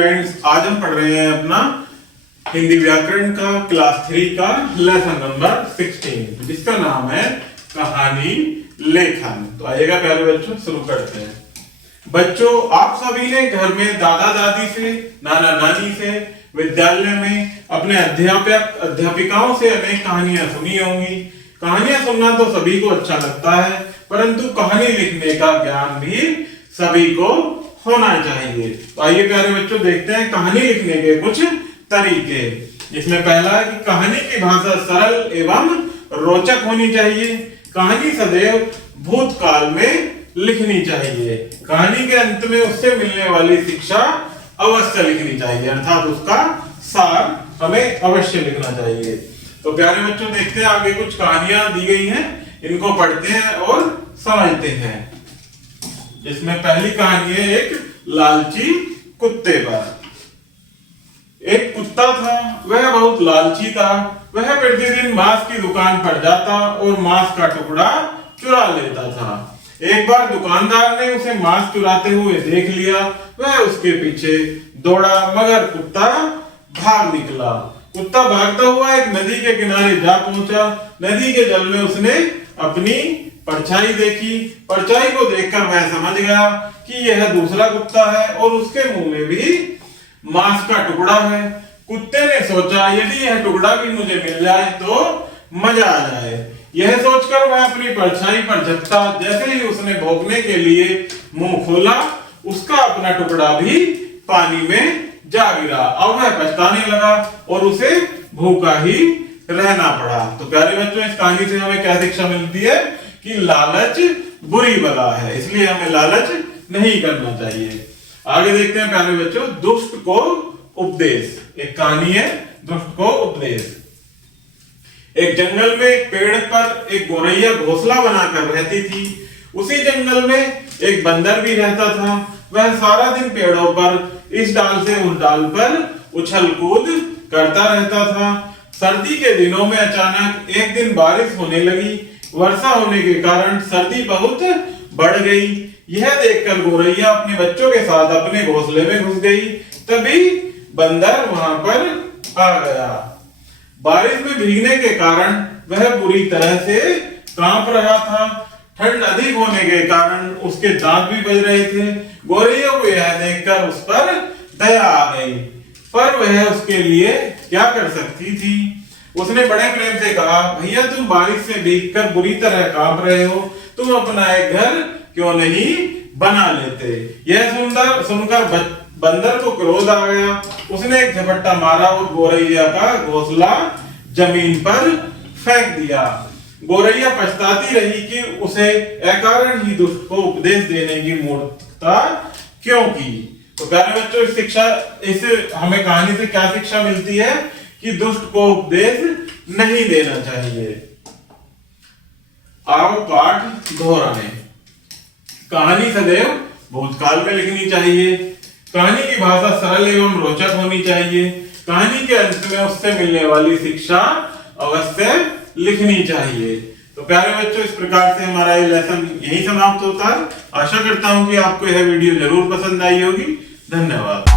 Students, आज हम पढ़ रहे हैं अपना हिंदी व्याकरण का क्लास 3 का लेसन नंबर 16 जिसका नाम है कहानी लेखन। तो आइएगा प्यारे बच्चों, शुरू करते हैं। बच्चों, आप सभी ने घर में दादा दादी से, नाना नानी से, विद्यालय में अपने अध्यापक अध्यापिकाओं से अनेक कहानियां सुनी होंगी। कहानियां सुनना तो सभी को अच्छा लगता है, परंतु कहानी लिखने का ज्ञान भी सभी को होना चाहिए। तो आइए प्यारे बच्चों, देखते हैं कहानी लिखने के कुछ तरीके। इसमें पहला है कि कहानी की भाषा सरल एवं रोचक होनी चाहिए। कहानी सदैव भूतकाल में लिखनी चाहिए। कहानी के अंत में उससे मिलने वाली शिक्षा अवश्य लिखनी चाहिए, अर्थात उसका सार हमें अवश्य लिखना चाहिए। तो प्यारे बच्चों, देखते हैं आगे कुछ कहानियां दी गई हैं, इनको पढ़ते हैं और समझते हैं। इसमें पहली कहानी है एक लालची कुत्ते पर। एक कुत्ता था, वह बहुत लालची था। वह प्रतिदिन मांस की दुकान पर जाता और मांस का टुकड़ा चुरा लेता था। एक बार दुकानदार ने उसे मांस चुराते हुए देख लिया। वह उसके पीछे दौड़ा, मगर कुत्ता भाग निकला। कुत्ता भागता हुआ एक नदी के किनारे जा पहुंचा। नदी के जल में उसने अपनी परछाई देखी। परछाई को देखकर वह समझ गया कि यह दूसरा कुत्ता है और उसके मुंह में भी मांस का टुकड़ा है। कुत्ते ने सोचा, यदि यह टुकड़ा भी मुझे मिल जाए तो मजा आ जाए। यह सोचकर वह अपनी परछाई पर झपटा। जैसे ही उसने भौंकने के लिए मुंह खोला, उसका अपना टुकड़ा भी पानी में जा गिरा। अब वह पछताने लगा और उसे भूखा ही रहना पड़ा। तो प्यारे बच्चों, इस कहानी से हमें क्या शिक्षा मिलती है कि लालच बुरी बला है, इसलिए हमें लालच नहीं करना चाहिए। आगे देखते हैं प्यारे बच्चों, दुष्ट को उपदेश। एक कहानी है दुष्ट को उपदेश। एक जंगल में एक पेड़ पर एक गोरैया घोंसला बनाकर रहती थी। उसी जंगल में एक बंदर भी रहता था। वह सारा दिन पेड़ों पर इस डाल से उस डाल पर उछल कूद करता रहता था। सर्दी के दिनों में अचानक एक दिन बारिश होने लगी। वर्षा होने के कारण सर्दी बहुत बढ़ गई। यह देखकर गोरैया अपने बच्चों के साथ अपने घोंसले में घुस गई। तभी बंदर वहां पर आ गया। बारिश में भीगने के कारण वह बुरी तरह से कांप रहा था। ठंड अधिक होने के कारण उसके दांत भी बज रहे थे। गोरैया को यह देखकर उस पर दया आ गई, पर वह उसके लिए क्या कर सकती थी। उसने बड़े प्रेम से कहा, भैया तुम बारिश से भीगकर बुरी तरह कांप रहे हो, तुम अपना एक घर क्यों नहीं बना लेते। यह सुनकर बंदर को क्रोध आ गया। उसने एक झपट्टा मारा और गोरैया का घोंसला जमीन पर फेंक दिया। गोरैया पछताती रही कि उसे अकारण ही दुष्ट को उपदेश देने की मूर्खता क्यों की। तो प्यारे बच्चों, इस हमें कहानी से क्या शिक्षा मिलती है कि दुष्ट को उपदेश नहीं देना चाहिए। आओ पाठ दोहराएं। कहानी सदैव भूतकाल में लिखनी चाहिए। कहानी की भाषा सरल एवं रोचक होनी चाहिए। कहानी के अंत में उससे मिलने वाली शिक्षा अवश्य लिखनी चाहिए। तो प्यारे बच्चों, इस प्रकार से हमारा ये लेसन यही समाप्त होता है। आशा करता हूं कि आपको यह वीडियो जरूर पसंद आई होगी। धन्यवाद।